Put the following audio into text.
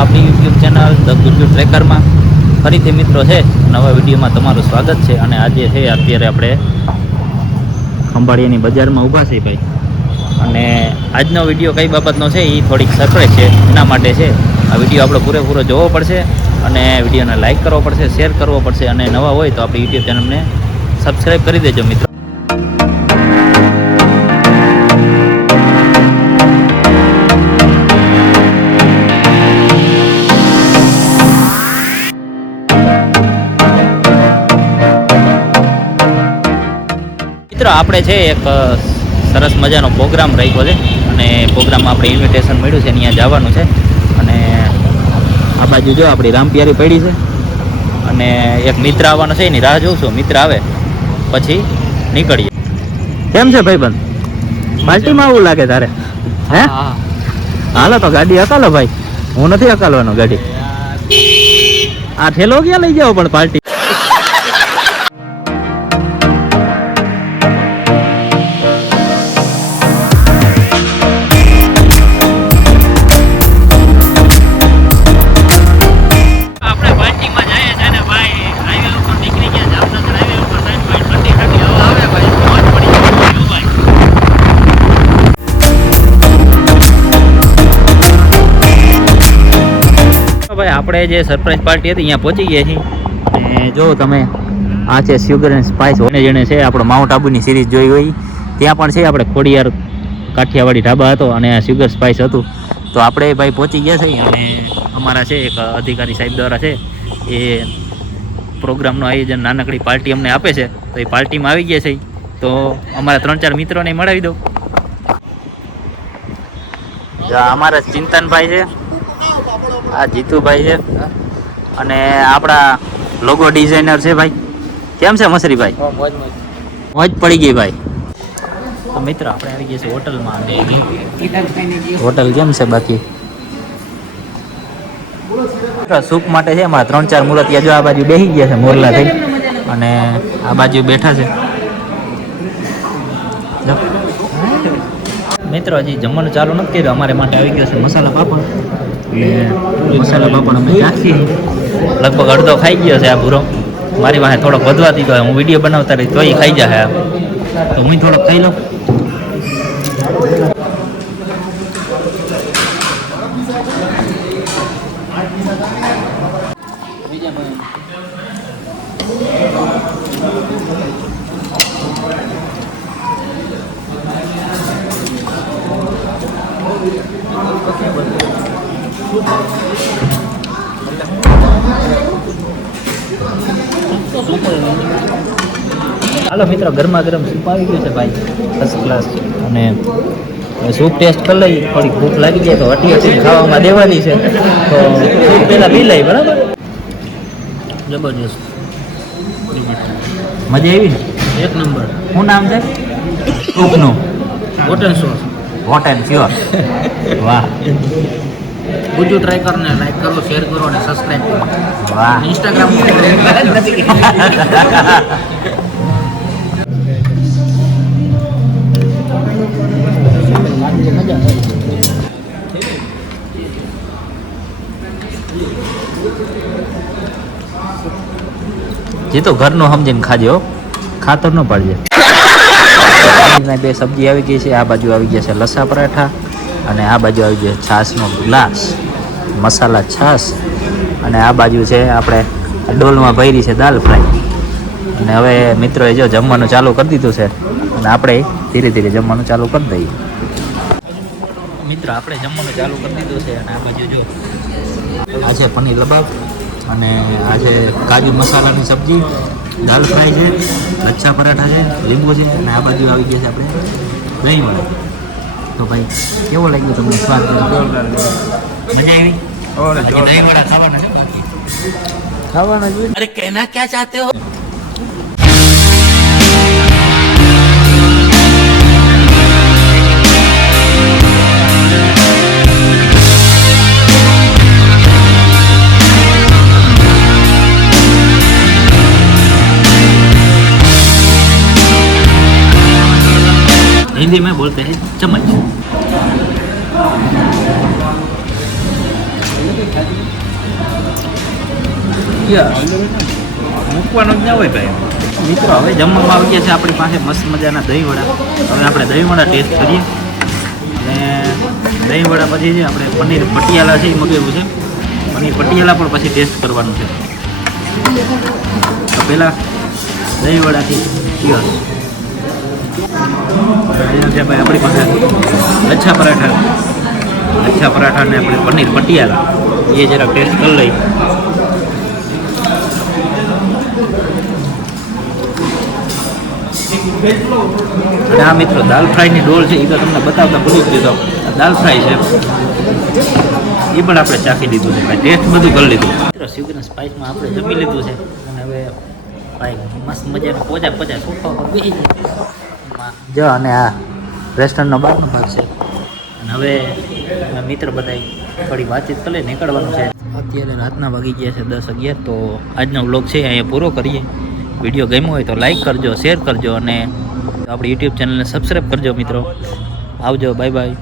આપણી YouTube channel the Gujju ટ્રેકરમાં ફરીથી મિત્રો છે, નવા વિડીયોમાં તમારું સ્વાગત છે અને આજે છે, અત્યારે આપણે ખંભાળિયાની બજારમાં ઊભા છે ભાઈ. અને આજનો વીડિયો કઈ બાબતનો છે એ થોડીક સરપ્રાઈઝ છે, એના માટે છે, આ વીડિયો આપણો પૂરેપૂરો જોવો પડશે અને વિડીયોને લાઇક કરવો પડશે શેર કરવો પડશે અને નવા હોય તો આપણી યુટ્યુબ ચેનલને સબસ્ક્રાઈબ કરી દેજો મિત્રો. મિત્રો આપણે છે એક સરસ મજાનો પ્રોગ્રામ રાખ્યો છે અને પ્રોગ્રામમાં આપણે ઇન્વિટેશન મળ્યું છે ત્યાં જવાનું છે. અને આ બાજુ જો આપણી રામપિયારી પડી છે. અને એક મિત્ર આવવાનો છે એની રાહ જોઉં છું મિત્ર આવે પછી નીકળીએ. કેમ છે ભાઈબંધ? પાર્ટીમાં આવું લાગે તારે? હે. હાલો તો ગાડી હકાલો ભાઈ. હું નથી હકાલવાનો ગાડી. આ ઠેલો ક્યાં લઈ જાઓ પણ પાર્ટી? આપણે જે સરપ્રાઈઝ પાર્ટી હતી, અહીંયા પહોંચી ગયા છીએ. અને જો તમે આ છે સુગર એન્ડ સ્પાઇસ અને જેણે છે આપણો માઉન્ટ આબુની સિરીઝ જોઈ હોય, ત્યાં પણ છે આપણે ખોડિયાર કાઠિયાવાડી ઢાબા હતો અને આ સુગર સ્પાઇસ હતું. તો આપણે ભાઈ પહોંચી ગયા છે અને અમારા છે એક અધિકારી સાહેબ દ્વારા છે, એ પ્રોગ્રામનું આયોજન નાનકડી પાર્ટી અમને આપે છે. તો એ પાર્ટીમાં આવી ગયા છે તો અમારા ત્રણ ચાર મિત્રોને મળાવી દો અમારા ચિંતનભાઈ છે. આ જીતુભાઈ છે. અને આપણા લોગો ડિઝાઇનર છે ભાઈ. કેમ છે મસરીભાઈ? મોજ પડી ગઈ ભાઈ. તો મિત્ર આપણે આવી ગયા છે હોટલમાં. હોટલ કેમ છે બાકી? સૂપ માટે છે એમાં ત્રણ ચાર મૂર્તિયા જો આ બાજુ બેસી ગયા છે મોરલા થઈ. અને આ બાજુ બેઠા છે. મિત્રો હજી જમવાનું ચાલુ નથી કર્યું. અમારે માટે આવી ગયો છે મસાલા પાપડ. એટલે મસાલામાં પણ અમે લગભગ અડધો ખાઈ ગયો છે આ ભૂરો. મારી પાસે થોડોક વધવા દીધો હું વીડિયો બનાવતા રહી તોય ખાઈ જાય તો હું થોડોક ખાઈ લઉં. હાલો મિત્રો ગરમા ગરમ સૂપ આવી ગયું છે ભાઈ. ફર્સ્ટ ક્લાસ અને સૂપ ટેસ્ટ કરી લઈ થોડી ભૂખ લાગી જાય તો હટી હટી ખાવામાં દેવાની છે. તો સૂપ પહેલાં પી લઈ બરાબર? જબરજસ્ત. મજા આવી ને? એક નંબર. શું નામ છે? સૂપનું હોટેલ સોસ હોટ સ્યોર વાહ. ગુજુ ટ્રાય કરને લાઈક કરો શેર કરો અને સબસ્ક્રાઇબ કરો. વાહ. ઇન્સ્ટાગ્રામ જે તો ઘરનું સમજીને ખાજો ખાતર ન પાડજે. બે સબ્જી આવી ગઈ છે આ બાજુ આવી ગયા છે લસા પરાઠા. અને આ બાજુ આવી જોઈએ છાશનો ગ્લાસ, મસાલા છાશ, અને આ બાજુ છે આપણે ડોલમાં ભરી છે દાલ ફ્રાય. અને હવે મિત્રોએ જો જમવાનું ચાલુ કરી દીધું છે, અને આપણે ધીરે ધીરે જમવાનું ચાલુ કરી દઈએ. મિત્ર, આપણે જમવાનું ચાલુ કરી દીધું છે, અને આ બાજુ જો આ છે પનીર લબાબ, અને આ છે કાજુ મસાલાની સબ્જી, દાલ ફ્રાય છે, લચ્છા પરાઠા છે, લીંબુ છે, અને આ બાજુ આવી ગયા છે આપણે દહીં વડા તો ભાઈ કેવો લાગ્યો તમને સ્વાદ મજા આવી? બાકી દહીં વડા ખાવાના છે બાકી? ખાવાના જોઈએ અરે કહેના ક્યાં ચાહતે હો? हिंदी में बोलते हैं चम्मच યસ મૂકવાનું જ ના હોય ભાઈ મિત્રો હવે જમવામાં આવી ગયા છે આપણી પાસે મસ્ત મજાના દહીંવડા હવે આપણે દહીંવડા ટેસ્ટ કરીએ અને દહીંવડા પછી છે આપણે પનીર પટિયાલા છે એ મગાવ્યું છે પનીર પટિયાલા પણ પછી ટેસ્ટ કરવાનું છે તો પહેલાં દહીંવડાથી યસ આપણી પાસે લચ્છા પરાઠા લચ્છા પરાઠા ને આપણે પનીર પટિયાલા, એ જરાક ટેસ્ટ કરી લઈ અને આ મિત્રો દાલ ફ્રાયની ડોલ છે, એ તો તમને બતાવતા ભૂલી જ દીધો દાલ ફ્રાય છે. એ પણ આપણે ચાખી લીધું છે ટેસ્ટ બધું કરી લીધું. મિત્રો સ્વીગીના સ્પાઇસમાં આપણે જમી લીધું છે. અને હવે ભાઈ મસ્ત મજાનો પોજા પોજા સોફા પર બેસી જો, અને આ રેસ્ટોરન્ટનો બહારનો ભાગ છે. અને હવે મિત્ર બધા થોડી વાતચીત કરી, નીકળવાનું છે. અત્યારે રાતના વાગી ગયા છે દસ અગિયાર, તો આજનો વ્લોગ છે અહીંયા પૂરો કરીએ. વીડિયો ગમ્યો હોય તો લાઈક કરજો શેર કરજો, અને આપણી યુટ્યુબ ચેનલને સબસ્ક્રાઈબ કરજો મિત્રો. આવજો બાય બાય